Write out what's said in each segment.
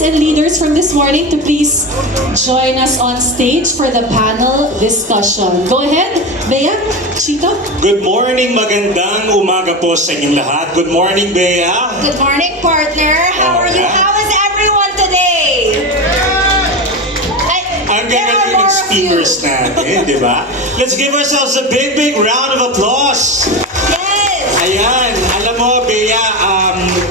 speakers and leaders from this morning to please join us on stage for the panel discussion. Go ahead, Bea, Chito. Good morning, magandang umaga po sa inyong lahat. Good morning, Bea. Good morning, partner. How are you? How is everyone today? Ang There are gagaling ng more of speakers you. natin, di ba? Let's give ourselves a big, big round of applause. Yes. Ayan, alam mo, Bea,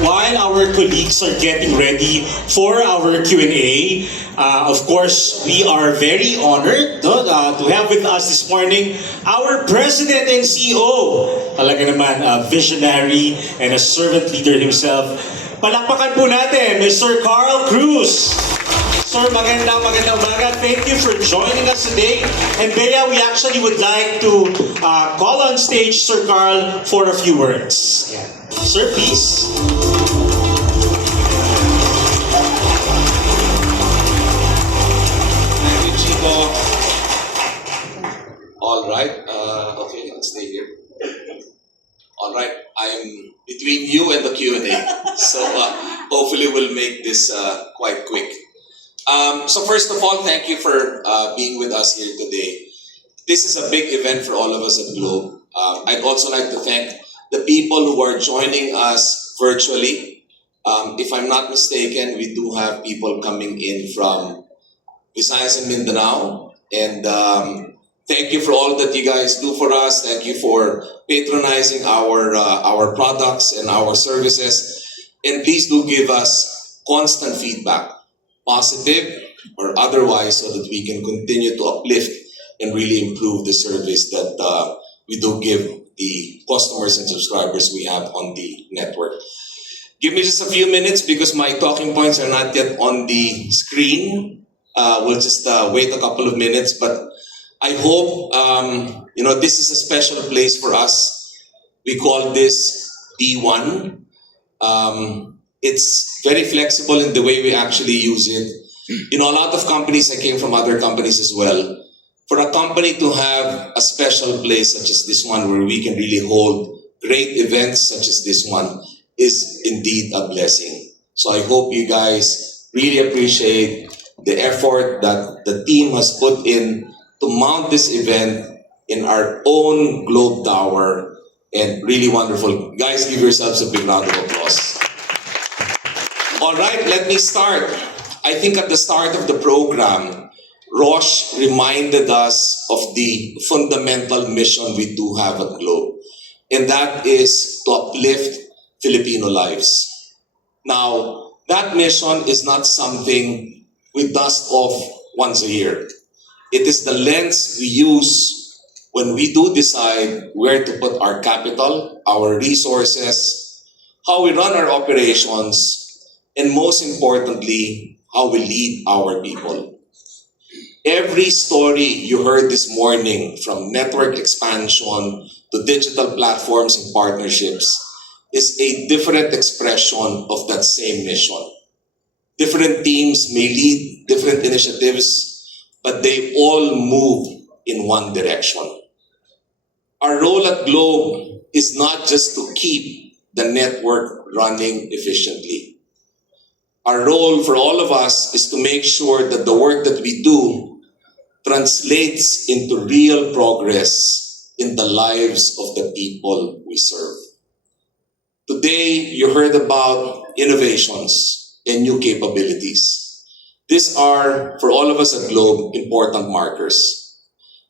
while our colleagues are getting ready for our Q&A, of course, we are very honored to have with us this morning our President and CEO. Talaga naman, a visionary and a servant leader himself. Palakpakan po natin, Mr. Carl Cruz. Sir, magandang umaga. Thank you for joining us today. And Bea, we actually would like to call on stage Sir Carl for a few words. Yeah. Sir, please. Thank you, Chico. All right. Okay, let's stay here. All right. I'm between you and the Q&A. So hopefully we'll make this quite quick. So first of all, thank you for being with us here today. This is a big event for all of us at Globe. I'd also like to thank the people who are joining us virtually. If I'm not mistaken, we do have people coming in from Visayas and Mindanao. And thank you for all that you guys do for us. Thank you for patronizing our products and our services. And please do give us constant feedback, positive or otherwise, so that we can continue to uplift and really improve the service that we do give the customers and subscribers we have on the network. Give me just a few minutes because my talking points are not yet on the screen. We'll just wait a couple of minutes, but I hope this is a special place for us. We call this D1. It's very flexible in the way we actually use it. A lot of companies, I came from other companies as well. For a company to have a special place such as this one where we can really hold great events such as this one is indeed a blessing. So I hope you guys really appreciate the effort that the team has put in to mount this event in our own Globe Tower, and really wonderful. Guys, give yourselves a big round of applause. All right, let me start. I think at the start of the program, Rosh reminded us of the fundamental mission we do have at Globe, and that is to uplift Filipino lives. Now, that mission is not something we dust off once a year. It is the lens we use when we do decide where to put our capital, our resources, how we run our operations, and most importantly, how we lead our people. Every story you heard this morning, from network expansion to digital platforms and partnerships, is a different expression of that same mission. Different teams may lead different initiatives, but they all move in one direction. Our role at Globe is not just to keep the network running efficiently. Our role for all of us is to make sure that the work that we do translates into real progress in the lives of the people we serve. Today, you heard about innovations and new capabilities. These are, for all of us at Globe, important markers.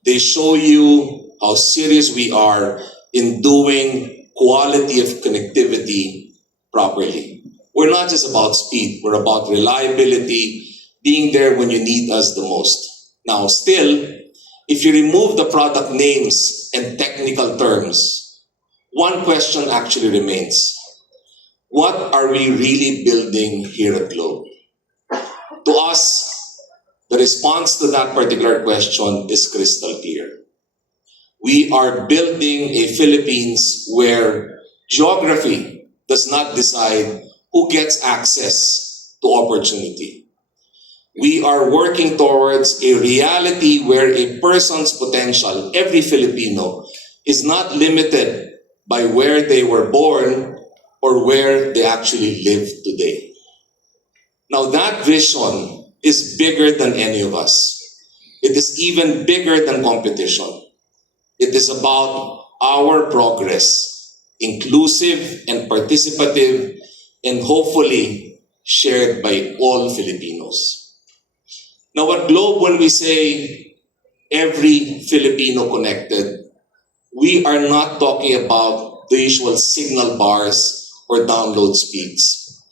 They show you how serious we are in doing quality of connectivity properly. We're not just about speed, we're about reliability, being there when you need us the most. Now, still, if you remove the product names and technical terms, one question actually remains. What are we really building here at Globe? To us, the response to that particular question is crystal clear. We are building a Philippines where geography does not decide who gets access to opportunity. We are working towards a reality where a person's potential, every Filipino, is not limited by where they were born or where they actually live today. Now that vision is bigger than any of us. It is even bigger than competition. It is about our progress, inclusive and participative, and hopefully shared by all Filipinos. Now at Globe, when we say every Filipino connected, we are not talking about the usual signal bars or download speeds.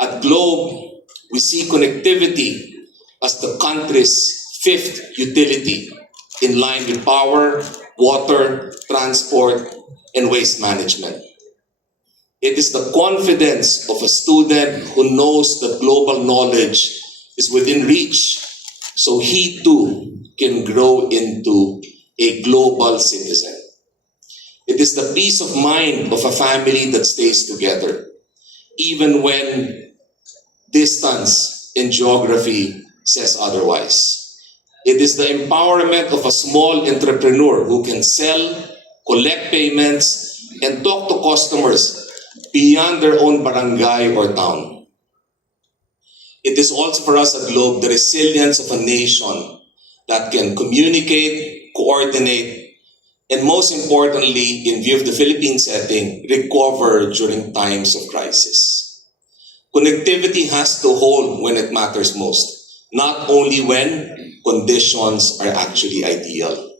At Globe, we see connectivity as the country's fifth utility in line with power, water, transport, and waste management. It is the confidence of a student who knows that global knowledge is within reach, so he too can grow into a global citizen. It is the peace of mind of a family that stays together, even when distance and geography says otherwise. It is the empowerment of a small entrepreneur who can sell, collect payments, and talk to customers beyond their own barangay or town. It is also for us at Globe the resilience of a nation that can communicate, coordinate, and most importantly, in view of the Philippine setting, recover during times of crisis. Connectivity has to hold when it matters most, not only when conditions are actually ideal.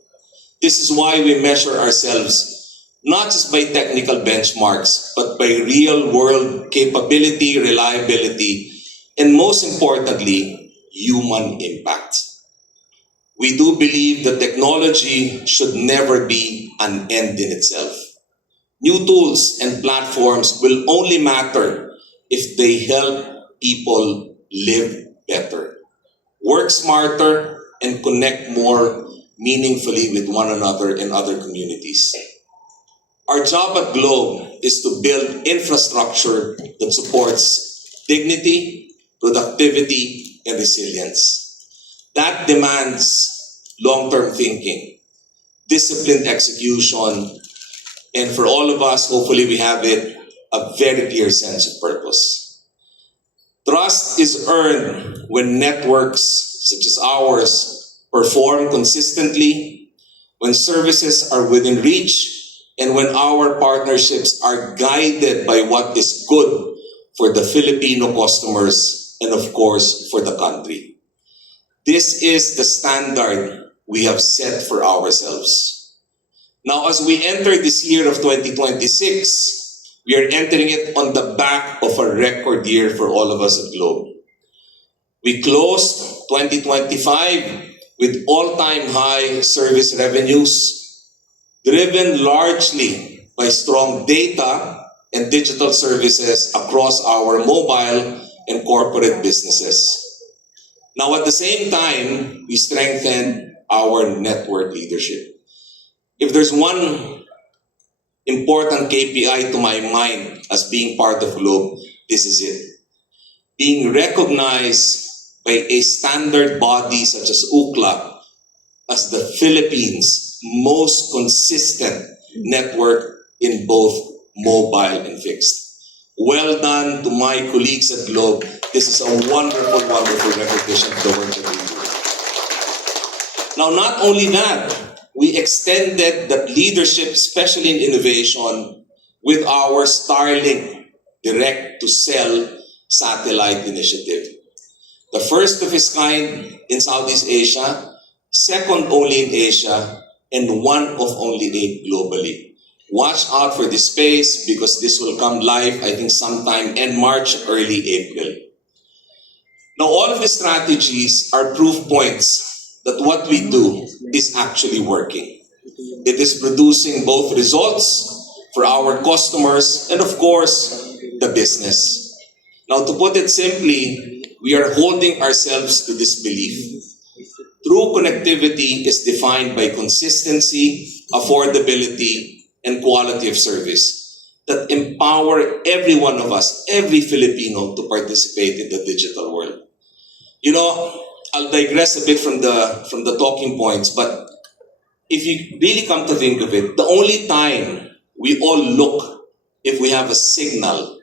This is why we measure ourselves not just by technical benchmarks, but by real-world capability, reliability, and most importantly, human impact. We do believe that technology should never be an end in itself. New tools and platforms will only matter if they help people live better, work smarter, and connect more meaningfully with one another and other communities. Our job at Globe is to build infrastructure that supports dignity, productivity, and resilience. That demands long-term thinking, disciplined execution, and for all of us, hopefully we have it, a very clear sense of purpose. Trust is earned when networks such as ours perform consistently, when services are within reach, and when our partnerships are guided by what is good for the Filipino customers and of course for the country. This is the standard we have set for ourselves. Now, as we enter this year of 2026, we are entering it on the back of a record year for all of us at Globe. We closed 2025 with all-time high service revenues, driven largely by strong data and digital services across our mobile and corporate businesses. Now, at the same time, we strengthened our network leadership. If there's one important KPI to my mind as being part of Globe, this is it. Being recognized by a standard body such as UCLA as the Philippines' most consistent network in both mobile and fixed. Well done to my colleagues at Globe. This is a wonderful, wonderful recognition of the work that we do. Now, not only that, we extended that leadership, especially in innovation, with our Starlink direct-to-cell satellite initiative. The first of its kind in Southeast Asia, second only in Asia, and one of only 8 globally. Watch out for this space because this will come live, I think, sometime in March, early April. Now, all of the strategies are proof points that what we do is actually working. It is producing both results for our customers and, of course, the business. Now, to put it simply, we are holding ourselves to this belief. True connectivity is defined by consistency, affordability, and quality of service that empower every one of us, every Filipino, to participate in the digital world. You know, I'll digress a bit from the talking points, but if you really come to think of it, the only time we all look if we have a signal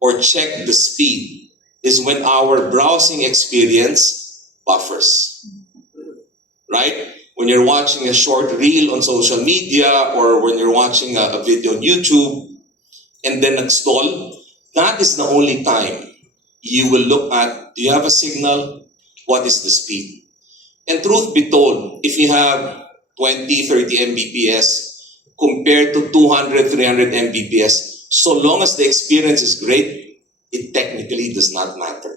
or check the speed is when our browsing experience buffers. Right? When you're watching a short reel on social media or when you're watching a video on YouTube and then nag-stall, that is the only time you will look at, do you have a signal? What is the speed? And truth be told, if you have 20, 30 Mbps compared to 200, 300 Mbps, so long as the experience is great, it technically does not matter.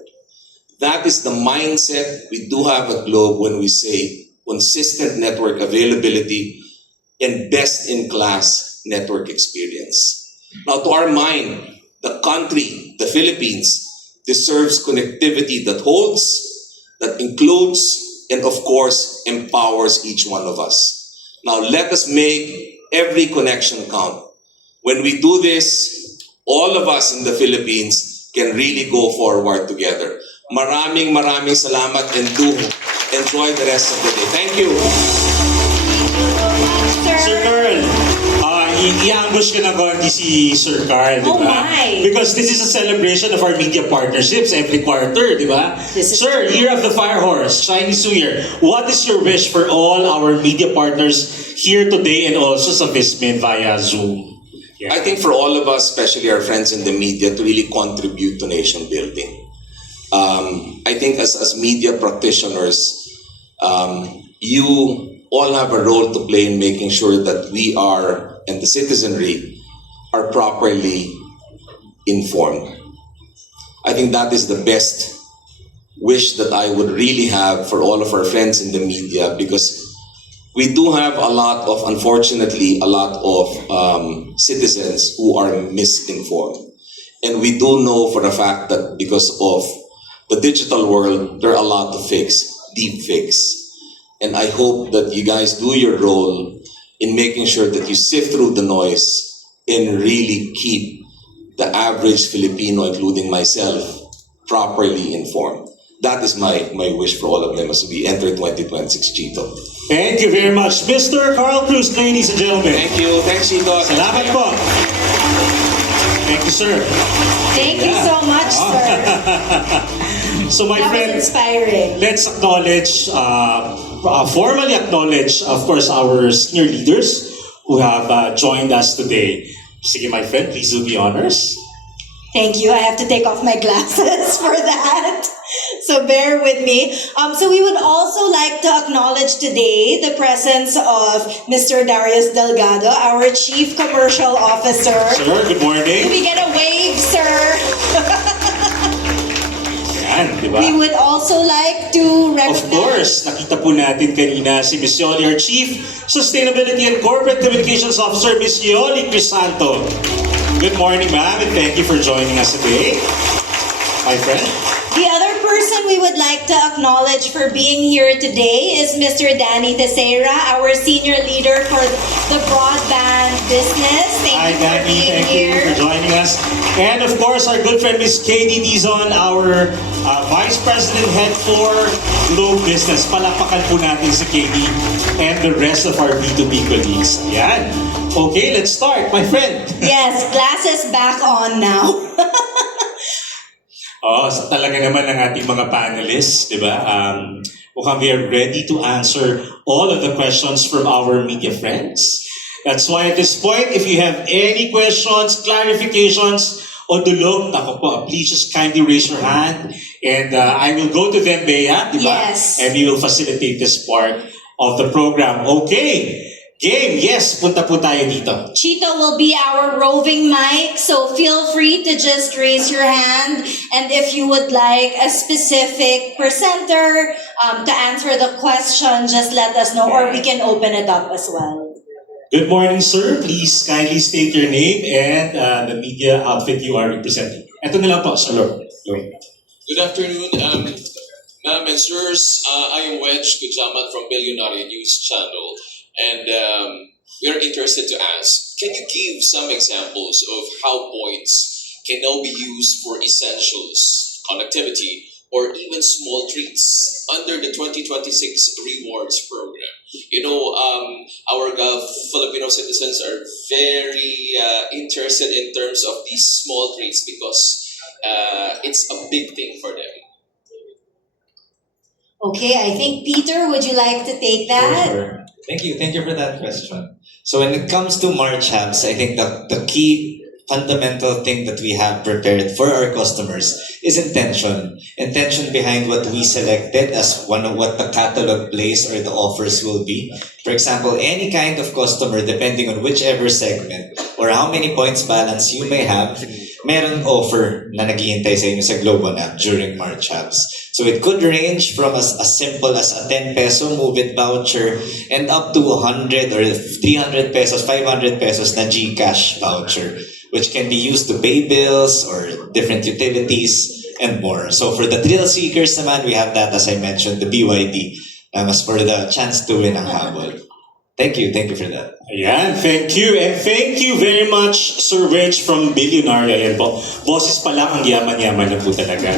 That is the mindset we do have at Globe when we say consistent network availability and best-in-class network experience. Now, to our mind, the country, the Philippines, deserves connectivity that holds, that includes, and of course, empowers each one of us. Now, let us make every connection count. When we do this, all of us in the Philippines can really go forward together. Maraming salamat and do enjoy the rest of the day. Thank you. Sir Carl, i-ambush ka na konti si Sir Carl, di Oh ba? my. Because this is a celebration of our media partnerships every quarter, di ba? This is Sir, Year of the Fire Horse, Chinese New Year, what is your wish for all our media partners here today and also sa Vismin via Zoom? I think for all of us, especially our friends in the media, to really contribute to nation building. I think as media practitioners, you all have a role to play in making sure that we are, and the citizenry, are properly informed. I think that is the best wish that I would really have for all of our friends in the media, because we do have unfortunately, a lot of citizens who are misinformed. And we do know for a fact that because of the digital world, there are a lot of fakes, deep fakes. And I hope that you guys do your role in making sure that you sift through the noise and really keep the average Filipino, including myself, properly informed. That is my wish for all of them as we enter 2026, Chito. Thank you very much, Mr. Carl Cruz, ladies and gentlemen. Thank you. Thanks, Chito. Salamat po. Thank you, sir. Thank you so much, sir. So my That friend, was inspiring. let's acknowledge, formally acknowledge, of course, our senior leaders who have joined us today. Sige, my friend, please do the honors. Thank you. I have to take off my glasses for that. So bear with me. So we would also like to acknowledge today the presence of Mr. Darius Delgado, our Chief Commercial Officer. Sir, good Do morning. we get a wave, sir? Yan, di ba? We would also like to Of recognize... course, nakita po natin kanina si Miss Yoli, our Chief Sustainability and Corporate Communications Officer, Miss Yoli Crisanto. Good morning, ma'am, and thank you for joining us today. My friend. The other person we would like to acknowledge for being here today is Mr. Danny Teixeira, our senior leader for the broadband business. Hi, Thank you for Danny. being Thank you here. for joining us. And of course, our good friend, Miss Katie Dizon, our Vice President, Head for Globe Business. Palakpakan po natin si Katie and the rest of our B2B colleagues. Ayan. Okay, let's start, my friend. Yes, glasses back on now. So talaga naman ang ating mga panelists, di ba? Mukhang we are ready to answer all of the questions from our media friends. That's why at this point, if you have any questions, clarifications, o dulog, ako po, please just kindly raise your hand and I will go to them, Bea, di ba? Yes. And we will facilitate this part of the program. Okay, game, yes, punta po tayo dito. Chito will be our roving mic, so feel free to just raise your hand. And if you would like a specific presenter to answer the question, just let us know, or we can open it up as well. Good morning, sir. Please kindly state your name and the media outfit you are representing. Ito na lang po, sir. Good afternoon, ma'am and sirs. I am Wedge Kujamat from Billionaire News Channel, and we are interested to ask, can you give some examples of how points can now be used for essentials, connectivity, or even small treats under the 2026 rewards program? You know, our Filipino citizens are very interested in terms of these small treats because it's a big thing for them? Okay, I think Peter, would you like to take that? Sure. Thank you for that question. So when it comes to March Hubs, I think the key fundamental thing that we have prepared for our customers is intention. Intention behind what we selected as one of what the catalog place or the offers will be. For example, any kind of customer, depending on whichever segment or how many points balance you may have, meron offer na naghihintay sa inyo sa Global app during March Hubs. So it could range from as simple as a 10 peso Move It voucher and up to 100 or 300 pesos, 500 pesos na GCash voucher, which can be used to pay bills or different utilities and more. So for the thrill seekers naman, we have that, as I mentioned, the BYD, as for the chance to win ang habol. Thank you for that. Ayan, thank you. And thank you very much, Sir Reg from Billionaire. Ayan po. Boses pa lang, ang yaman-yaman na po talaga.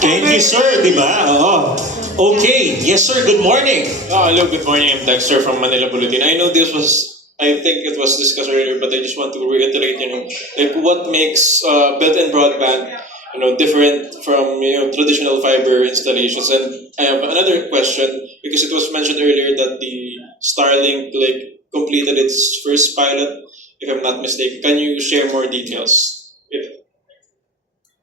Thank you, sir. Diba? Oo. Okay. Yes, sir. Good morning. Hello, good morning. I'm Dexter from Manila Bulletin. I think it was discussed earlier, but I just want to reiterate, like what makes built-in broadband, different from, traditional fiber installations. And I have another question, because it was mentioned earlier that the Starlink, completed its first pilot, if I'm not mistaken. Can you share more details?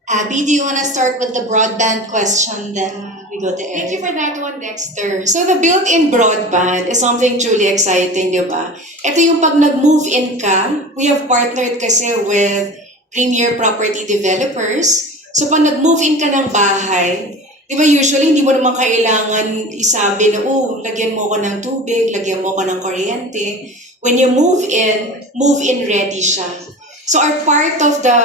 Abby, do you want to start with the broadband question, then we go to Eric? Thank you for that one, Dexter. So the built-in broadband is something truly exciting, di ba? Ito yung pag nag-move in ka, we have partnered kasi with premier property developers. So pag nag-move in ka ng bahay, di ba usually hindi mo naman kailangan isabi na, lagyan mo ko ng tubig, lagyan mo ko ng kuryente. When you move in ready siya. So our part of the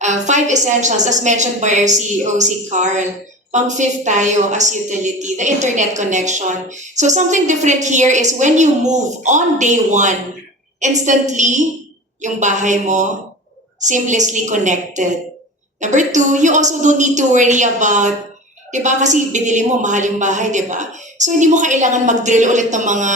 5 essentials, as mentioned by our CEO, si Carl, pang-fifth tayo as utility, the internet connection. So something different here is when you move on day 1, instantly, yung bahay mo, seamlessly connected. Number 2, you also don't need to worry about, di ba, kasi binili mo, mahal yung bahay, di ba? So hindi mo kailangan mag-drill ulit ng mga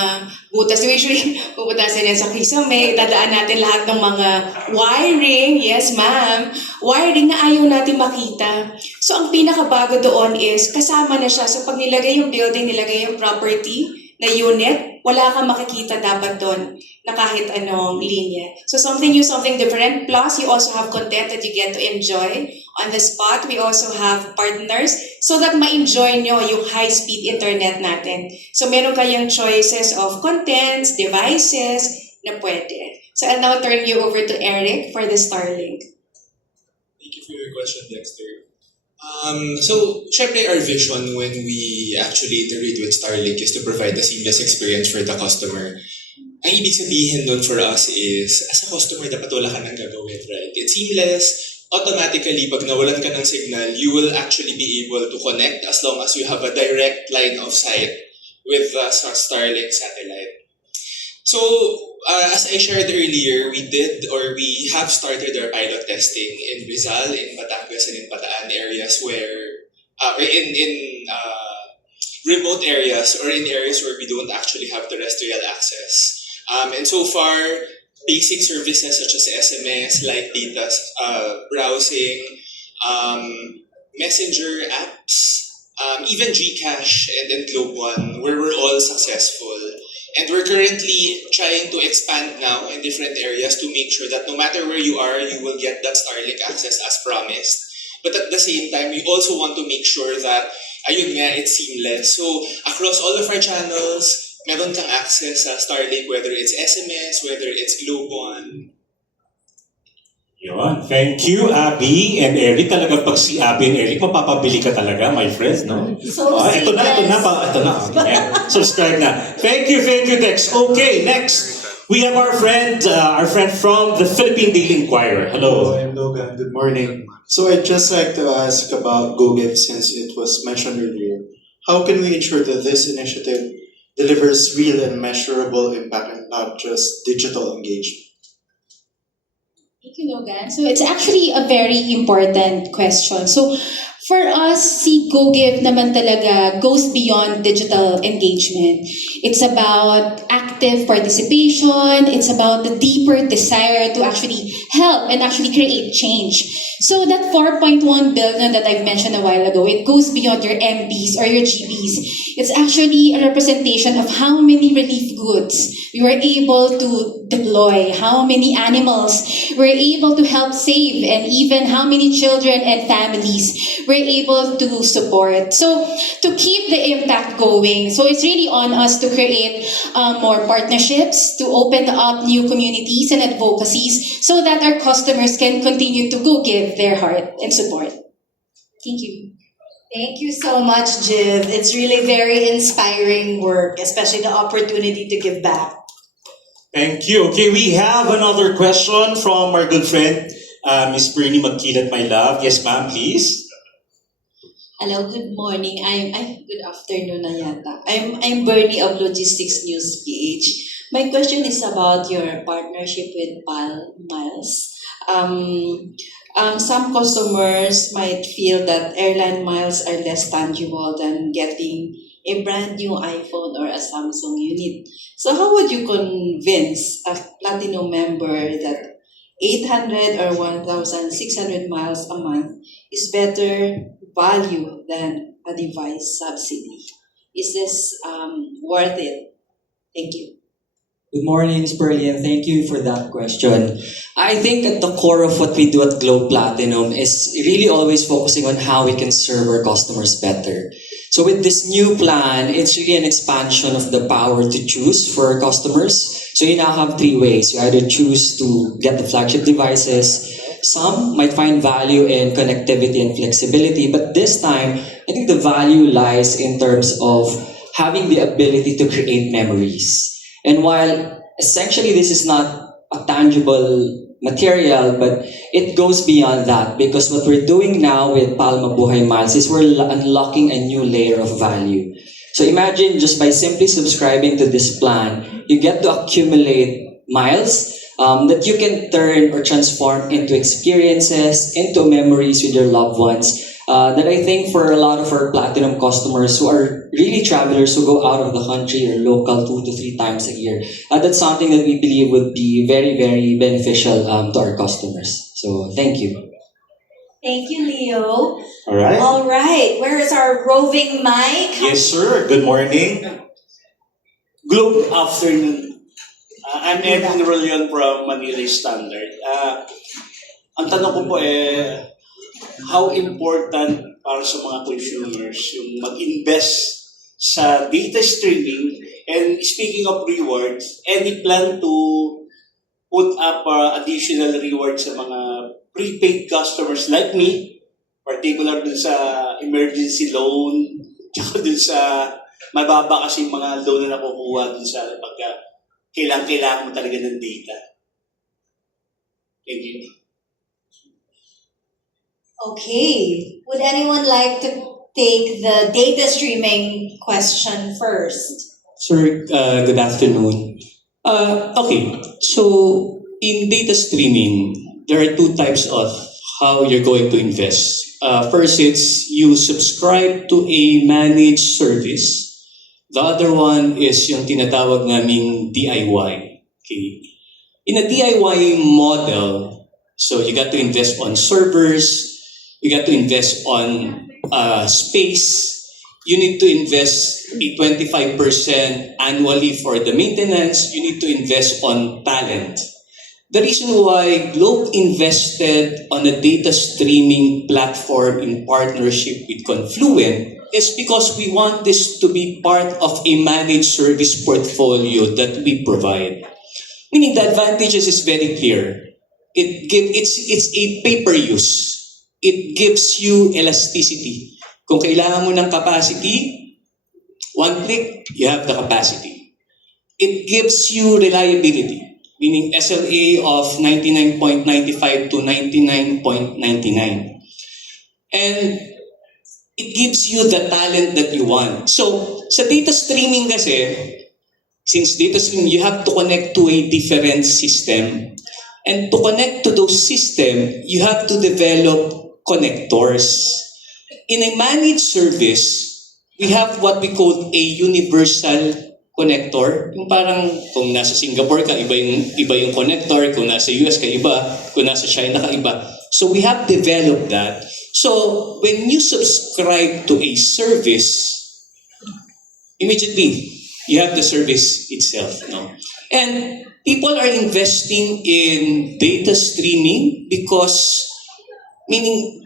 butas. Usually, puputasin yan sa kisame, dadaan natin lahat ng mga wiring, yes ma'am, wiring na ayaw natin makita. So ang pinakabago doon is, kasama na siya. So pag nilagay yung building, nilagay yung property na unit, wala kang makikita dapat doon na kahit anong linya. So something new, something different. Plus, you also have content that you get to enjoy on the spot. We also have partners so that ma-enjoy nyo yung high-speed internet natin. So meron kayong choices of contents, devices na pwede. So I'll now turn you over to Eric for the Starlink. Thank you for your question, Dexter. So, syempre our vision when we actually integrate with Starlink is to provide a seamless experience for the customer. Ang ibig sabihin nun for us is, as a customer, dapat wala ka nang gagawin, right? It's seamless. Automatically, pag nawalan ka ng signal, you will actually be able to connect as long as you have a direct line of sight with the Starlink satellite. So, as I shared earlier, we have started our pilot testing in Rizal, in Batangas, and in Bataan areas where, in remote areas or in areas where we don't actually have terrestrial access. And so far, basic services such as SMS, light data, browsing, messenger apps, even GCash and Globe One, where we're all successful. And we're currently trying to expand now in different areas to make sure that no matter where you are, you will get that Starlink access as promised. But at the same time, we also want to make sure that, it's seamless. So across all of our channels, meron kang access sa Starlink, whether it's SMS, whether it's Globe One. Yun. Thank you, Abby and Eric. Talaga pag si Abby and Eric, mapapabili ka talaga, my friends, no? So ito na. Yeah. Subscribe na. Thank you, Dex. Okay, next. We have our friend from the Philippine Daily Inquirer. Hello. I'm Logan. Good morning. So I'd just like to ask about GoGive since it was mentioned earlier. How can we ensure that this initiative delivers real and measurable impact and not just digital engagement? Thank you, Logan. So it's actually a very important question. So For us, si GoGive naman talaga goes beyond digital engagement. It's about active participation. It's about the deeper desire to actually help and actually create change. So that 4.1 billion that I've mentioned a while ago, it goes beyond your MBs or your GBs. It's actually a representation of how many relief goods we were able to deploy, how many animals we're able to help save, and even how many children and families we're able to support. So to keep the impact going, so it's really on us to create more partnerships, to open up new communities and advocacies so that our customers can continue to go give their heart and support. Thank you. Thank you so much, Jiv. It's really very inspiring work, especially the opportunity to give back. Thank you. Okay, we have another question from our good friend, Miss Bernie Magkilat, my love. Yes, ma'am, please. Hello, good morning. Good afternoon na yata. I'm Bernie of Logistics News PH. My question is about your partnership with PAL Miles. Some customers might feel that airline miles are less tangible than getting a brand new iPhone or a Samsung unit. So how would you convince a Platinum member that 800 or 1,600 miles a month is better value than a device subsidy? Is this worth it? Thank you. Good morning, Ms. Pearlie, and thank you for that question. I think at the core of what we do at Globe Platinum is really always focusing on how we can serve our customers better. So with this new plan, it's really an expansion of the power to choose for our customers. So you now have three ways. You either choose to get the flagship devices. Some might find value in connectivity and flexibility, but this time, I think the value lies in terms of having the ability to create memories. And while essentially this is not a tangible material, but it goes beyond that, because what we're doing now with Palma Buhay Miles is we're unlocking a new layer of value. So imagine just by simply subscribing to this plan, you get to accumulate miles that you can turn or transform into experiences, into memories with your loved ones. That I think for a lot of our Platinum customers who are really travelers who go out of the country or local 2 to 3 times a year, that's something that we believe would be very, very beneficial to our customers. So thank you. Thank you, Leo. All right. All right. Where is our roving mic? Yes, sir. Good morning. Good afternoon. I'm Edwin Rollion from Manila Standard. Ang tanong ko po how important para sa mga consumers yung mag-invest sa data streaming, and speaking of rewards, any plan to put up additional rewards sa mga prepaid customers like me, particular dun sa emergency loan, tsaka dun sa mababa kasi mga loan na nakukuha dun sa pagka kailangan mo talaga ng data. Thank you. Okay. Would anyone like to take the data streaming question first? Sir, good afternoon. Okay, so in data streaming, there are two types of how you're going to invest. First, it's you subscribe to a managed service. The other one is yung tinatawag naming DIY. Okay. In a DIY model, so you got to invest on servers, you got to invest on space. You need to invest a 25% annually for the maintenance. You need to invest on talent. The reason why Globe invested on a data streaming platform in partnership with Confluent is because we want this to be part of a managed service portfolio that we provide. Meaning the advantages is very clear. It's a pay-per-use. It gives you elasticity. Kung kailangan mo ng capacity, one click, you have the capacity. It gives you reliability, meaning SLA of 99.95 to 99.99. And it gives you the talent that you want. So, sa data streaming kasi, since data streaming, you have to connect to a different system. And to connect to those systems, you have to develop connectors. In a managed service, we have what we call a universal connector. Yung parang kung nasa Singapore ka, iba yung connector. Kung nasa US ka, iba. Kung nasa China ka, iba. So we have developed that. So when you subscribe to a service, immediately you have the service itself. No? And people are investing in data streaming because, meaning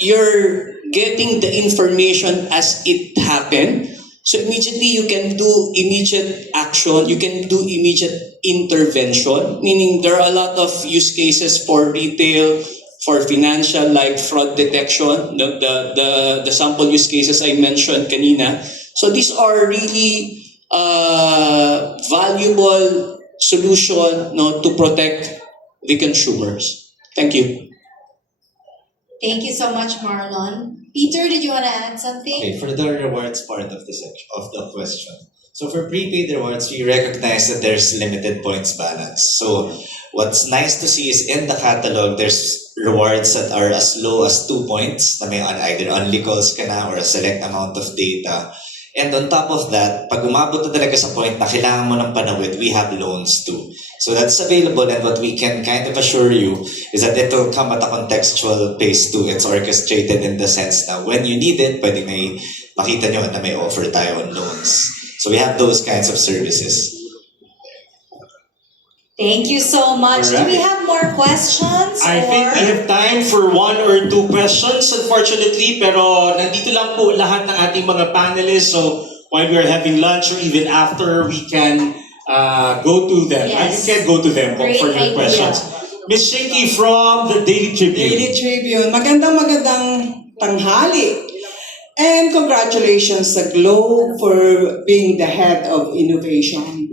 you're getting the information as it happened. So immediately you can do immediate action, you can do immediate intervention, meaning there are a lot of use cases for retail, for financial, like fraud detection, the sample use cases I mentioned kanina. So these are really valuable solution, no, to protect the consumers. Thank you. Thank you so much, Marlon. Peter, did you want to add something? Okay, for the rewards part of the section of the question. So for prepaid rewards, we recognize that there's limited points balance. So what's nice to see is in the catalog, there's rewards that are as low as 2 points na may either only calls ka na or a select amount of data. And on top of that, pag umabot na talaga sa point na kailangan mo ng panawid, we have loans too. So that's available, and what we can kind of assure you is that it will come at a contextual pace too. It's orchestrated in the sense na when you need it, pwede may makita nyo na may offer tayo on loans. So we have those kinds of services. Thank you so much. Do we Alright. have more questions? I think we have time for 1 or 2 questions, unfortunately, pero nandito lang po lahat ng ating mga panelists. So while we are having lunch or even after, we can go to them. Yes. You can go to them Great for your idea. questions. Miss Shinky from the Daily Tribune. Daily Tribune. Magandang tanghali. And congratulations sa Globe for being the head of innovation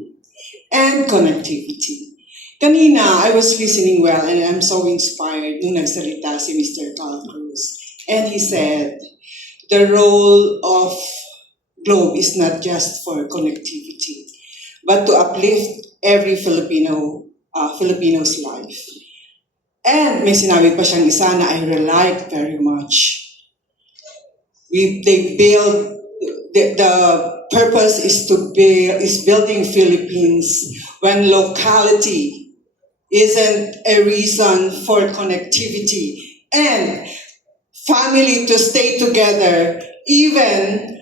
and connectivity. Kanina, I was listening well and I'm so inspired nung nagsalita si Mr. Carl Cruz. And he said, the role of Globe is not just for connectivity, but to uplift every Filipino's life. And may sinabi pa siyang isa na I relate very much. They build, the purpose is building Philippines when locality isn't a reason for connectivity and family to stay together even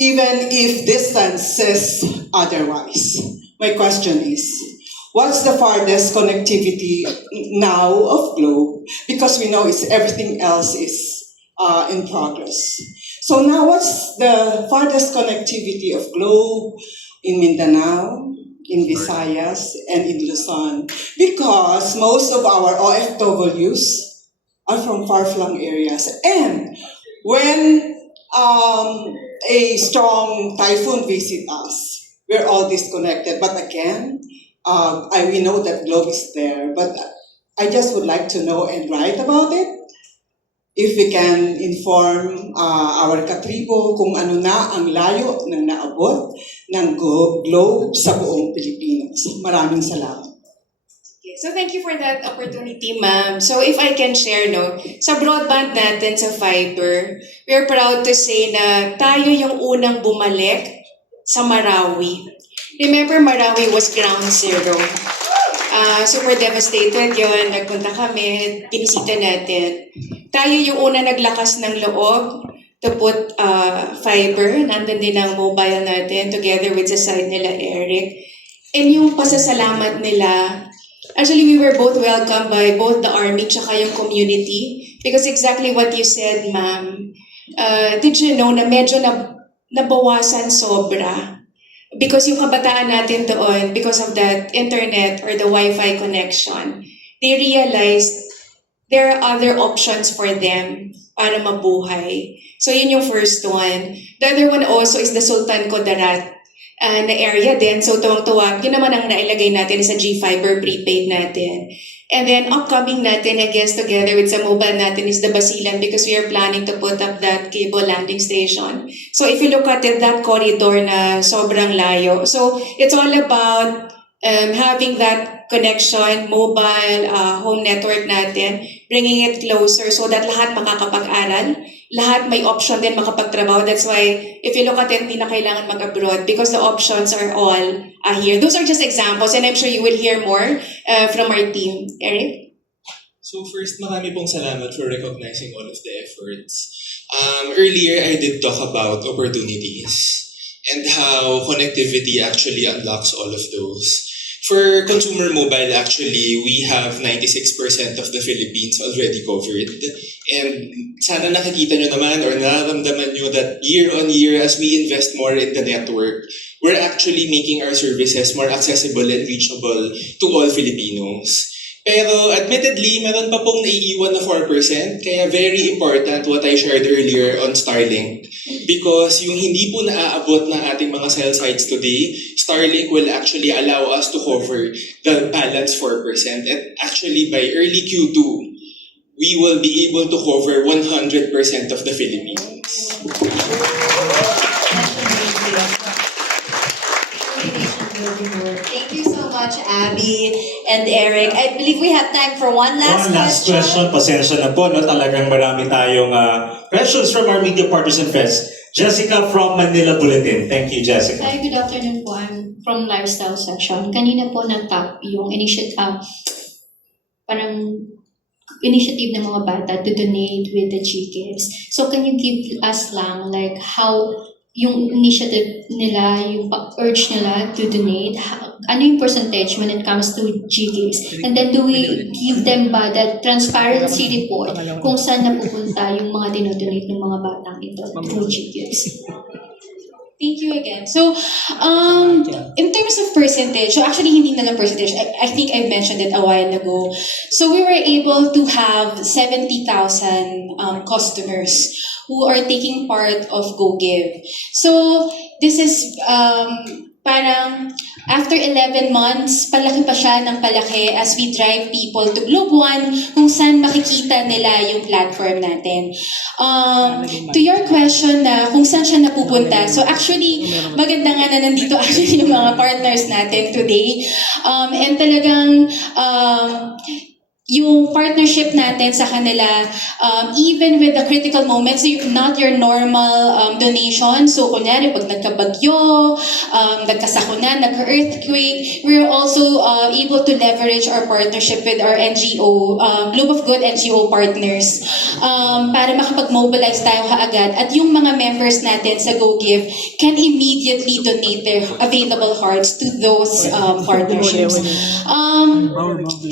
if distance says otherwise. My question is, what's the farthest connectivity now of Globe? Because we know everything else is in progress. So now what's the farthest connectivity of Globe in Mindanao, in Visayas, and in Luzon? Because most of our OFWs are from far-flung areas. And when a strong typhoon visits us, we're all disconnected. But again, we know that Globe is there. But I just would like to know and write about it. If we can inform our katribo kung ano na ang layo ng naabot ng Globe sa buong Pilipinas. Maraming salamat. Okay, so thank you for that opportunity, ma'am. So if I can share, no, sa broadband natin, sa fiber, we are proud to say na tayo yung unang bumalik sa Marawi. Remember, Marawi was ground zero. Super devastated yun. Nagpunta kami, pinisita natin. Tayo yung una naglakas ng loob to put fiber. Nandun din ang mobile natin together with sa side nila, Eric. And yung pasasalamat nila, actually we were both welcomed by both the army tsaka yung community. Because exactly what you said, ma'am, did you know na medyo nabawasan sobra? Because yung kabataan natin doon, because of that internet or the Wi-Fi connection, they realized there are other options for them para mabuhay. So yun yung first one. The other one also is the Sultan Kudarat na area din. So tuwang-tuwa, yun naman ang nailagay natin sa G-Fiber prepaid natin. And then upcoming natin, I guess together with sa mobile natin is the Basilan because we are planning to put up that cable landing station. So if you look at it, that corridor na sobrang layo. So it's all about having that connection, mobile, home network natin, bringing it closer so that lahat makakapag-aral, lahat may option din makapagtrabaho. That's why if you look at it, hindi na kailangan mag-abroad because the options are all here. Those are just examples and I'm sure you will hear more from our team. Eric? So first, marami pong salamat for recognizing all of the efforts. Earlier, I did talk about opportunities and how connectivity actually unlocks all of those. For consumer mobile, actually, we have 96% of the Philippines already covered. And sana nakikita nyo naman or nararamdaman nyo that year on year, as we invest more in the network, we're actually making our services more accessible and reachable to all Filipinos. Pero admittedly, meron pa pong naiiwan na 4%, kaya very important what I shared earlier on Starlink. Because yung hindi po naaabot ng ating mga cell sites today, Starlink will actually allow us to cover the balance 4%. And actually, by early Q2, we will be able to cover 100% of the Philippines. Thank you so much, Abby and Eric. I believe we have time for one last question. Pasensya na po, no? Talagang marami tayong questions from our media partners and friends. Jessica from Manila Bulletin. Thank you, Jessica. Hi, good afternoon po. I'm from Lifestyle Section. Kanina po na-tap yung initiative ng mga bata to donate with the GKids. So can you give us lang like how yung initiative nila, yung urge nila to donate, ano yung percentage when it comes to GKids? And then do we give them ba that transparency report kung saan napupunta yung mga dinodonate ng mga batang ito through GKids? Thank you again. So, in terms of percentage, so actually hindi na lang percentage, I think I mentioned it a while ago. So we were able to have 70,000 customers who are taking part of GoGive. So this is parang after 11 months, palaki pa siya ng palaki as we drive people to Globe One kung saan makikita nila yung platform natin. To your question na kung saan siya napupunta, so actually, maganda nga na nandito actually yung mga partners natin today. And talagang yung partnership natin sa kanila, even with the critical moments, so not your normal donation. So, kunyari, pag nagkabagyo, nagkasakuna, nagka-earthquake, we're also able to leverage our partnership with our NGO, Globe of Good NGO partners, para makapag-mobilize tayo kaagad. At yung mga members natin sa GoGive can immediately donate their available hearts to those partnerships.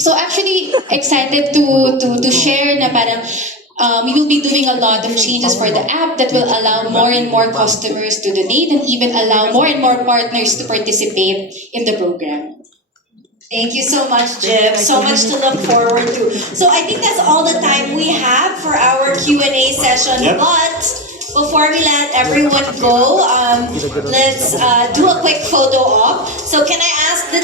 So actually, excited to share na parang we will be doing a lot of changes for the app that will allow more and more customers to donate and even allow more and more partners to participate in the program. Thank you so much, Jim. So much to look forward to. So I think that's all the time we have for our Q&A session. Yep. But before we let everyone go, let's do a quick photo op. So can I ask the